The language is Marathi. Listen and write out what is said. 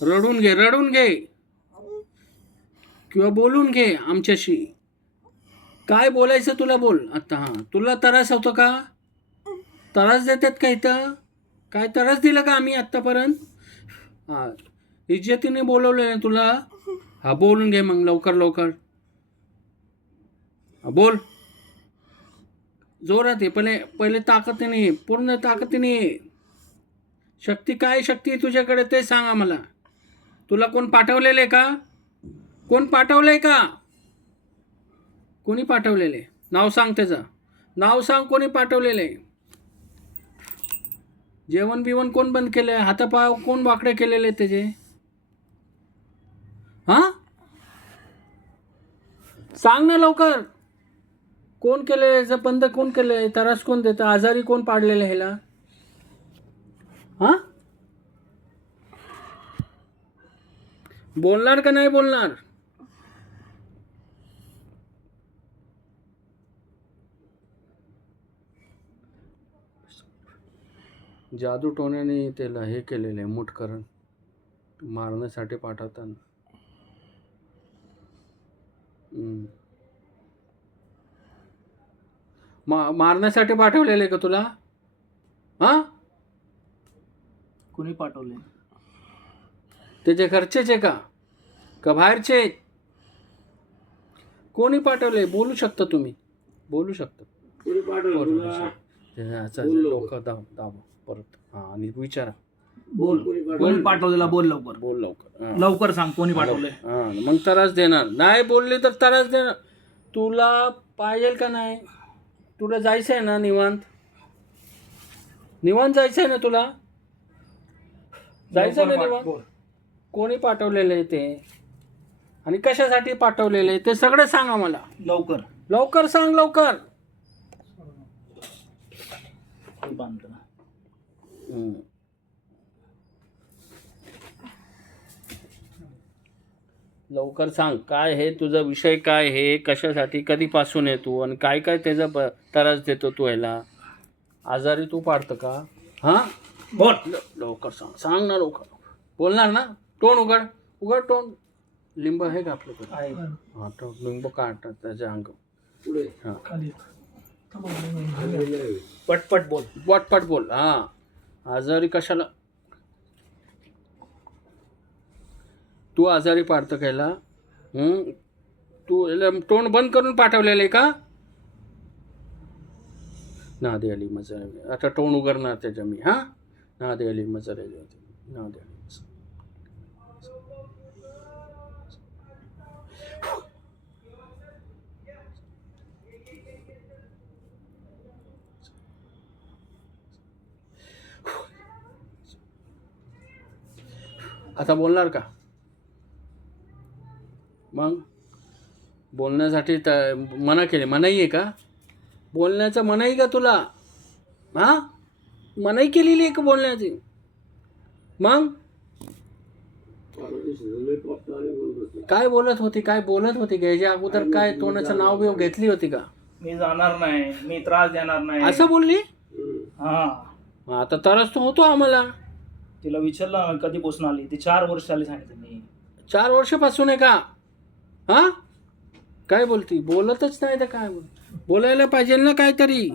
रडून घे किंवा बोलून घे आमच्याशी. काय बोलायचं तुला बोल आता. हां, तुला त्रास होतो का? त्रास देतात का इथं? काय त्रास दिला का आम्ही आत्तापर्यंत? हां, इज्जतीने बोलवलं ना तुला. हा, बोलून घे मग लवकर लवकर. हा, बोल जोरात आहे. पहिले पहिले ताकदीने ये, पूर्ण ताकदीने ये. शक्ती काय शक्ती आहे तुझ्याकडे ते सांग आम्हाला. तुला कोण पाठवलेलं आहे का? कोण पाठवलंय का? कोणी पाठवलेले? नाव सांग त्याचं. नाव सांग कोणी पाठवलेलं आहे. जेवण बिवण कोण बंद केलंय? हातापाय कोण वाकडे केलेले त्याचे? हां, सांग ना लवकर. कोण केलेलं याचं बंद? कोण केलंय? त्रास कोण देतं? आजारी कोण पाडलेलं ह्याला? हां, बोलणार का नाही बोलणार? जादू टोण्याने त्याला हे केलेलं आहे, मुठकरण मारण्यासाठी पाठवताना. मारण्यासाठी पाठवलेलं आहे का तुला? हां, कोणी पाठवले? त्याचे घरचेच आहे का बाहेरचे? कोणी पाठवले? बोलू शकता तुम्ही, बोलू शकता. डोकं दाब परत. हां, आणि विचारा. बोल, कोणी पाठवलेला? बोल लवकर, बोल लवकर. लवकर सांग कोणी पाठवले. हां, मग त्रास देणार नाही. बोलली तर त्रास देणार. तुला पाहिजे का नाही? तुला जायचं आहे ना निवांत? निवांत जायचं आहे ना तुला? जायचं ना निवांत? कोणी पाठवलेलं आहे ते आणि कशासाठी पाठवलेलं आहे ते सगळं सांग आम्हाला. लवकर लवकर सांग लवकर. लवकर सांग काय हे तुझा विषय, काय हे कशासाठी, कधीपासून आहे तू आणि काय काय त्याचा त्रास देतो तू ह्याला? आजारी तू पाडतं का? हां, बोल लवकर सांग ना लवकर. बोलणार ना? तोंड उघड तोंड. लिंब आहे का आपल्याकडे? हां, तो लिंब काढतात त्याच्या अंग. हां, पटपट बोल. पटपट बोल. हां, आजारी कशाला तू आजारी पाडतं कायला? तू याला तोंड बंद करून पाठवलेलं आहे का? नादे अली मजर. आता तोंड उघडणार त्याच्या मी. हां, नादे अली मजर आहे. नादे अली मजर. आता बोलणार का? मग बोलण्यासाठी तर मना केली. मनाई आहे का? बोलण्याचं मनाई का तुला? हां, मनाई केलेली आहे का बोलण्याची? मग काय बोलत होती? काय बोलत होती का? याच्या अगोदर काय तोंडाचं नाव बिव घेतली होती का? मी जाणार नाही, मी त्रास देणार नाही असं बोलली? हा, आता त्रास तो होतो आम्हाला. तिला विचारलं कधीपासून आली? ती 4 वर्ष आली सांगितलं मी. 4 वर्षापासून आहे का? हां, काय बोलती? बोलतच नाही तर काय बोलायला पाहिजे ना काहीतरी.